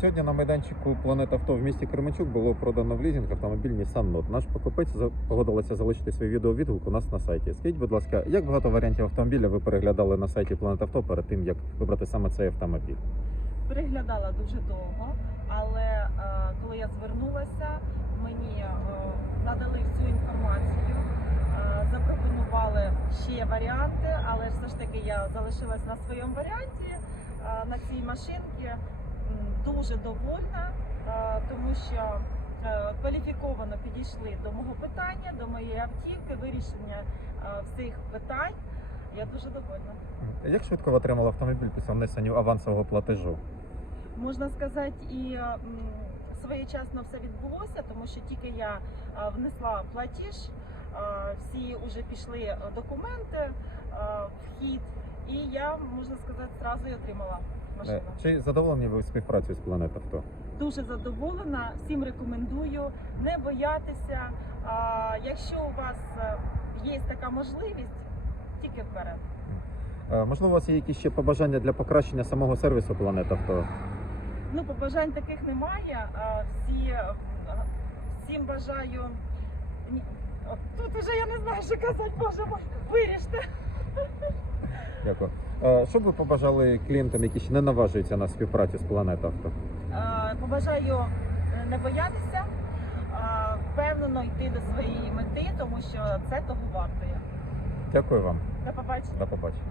Сьогодні на майданчику Планета Авто в місті Кременчук було продано в лізинг автомобіль Nissan Note. Наш покупець погодилася залишити свій відеовідгук у нас на сайті. Скажіть, будь ласка, як багато варіантів автомобіля ви переглядали на сайті Планета Авто перед тим, як вибрати саме цей автомобіль? переглядала дуже довго, але е, коли я звернулася, мені е, надали всю інформацію, е, запропонували ще варіанти, але все ж таки я залишилась на своєму варіанті е, на цій машинці. Дуже довольна, е, тому що е, кваліфіковано підійшли до мого питання, до моєї автівки, вирішення е, всіх питань. Я дуже довольна. Як швидко ви отримали автомобіль після внесення авансового платежу? можна сказати, і своєчасно все відбулося, тому що тільки я внесла платіж, всі вже пішли документи, вхід, і я, можна сказати, зразу і отримала Е, машину. Чи задоволені ви співпрацею з Планета Авто? Дуже задоволена, всім рекомендую не боятися. А, Якщо у вас е, є така можливість, тільки вперед. Е, Можливо, у вас є якісь ще побажання для покращення самого сервісу Планета Авто? Ну, побажань таких немає. А, Всі, е, всім бажаю. Ні, о, Тут уже я не знаю, що казати, боже мой, виріште. Дякую. Е, Що б ви побажали клієнтам, які ще не наважуються на співпрацю з Планета Авто? Побажаю е, не боятися, впевнено йти до своєї мети, тому що це того вартує. Дякую вам. До побачення. До побачення.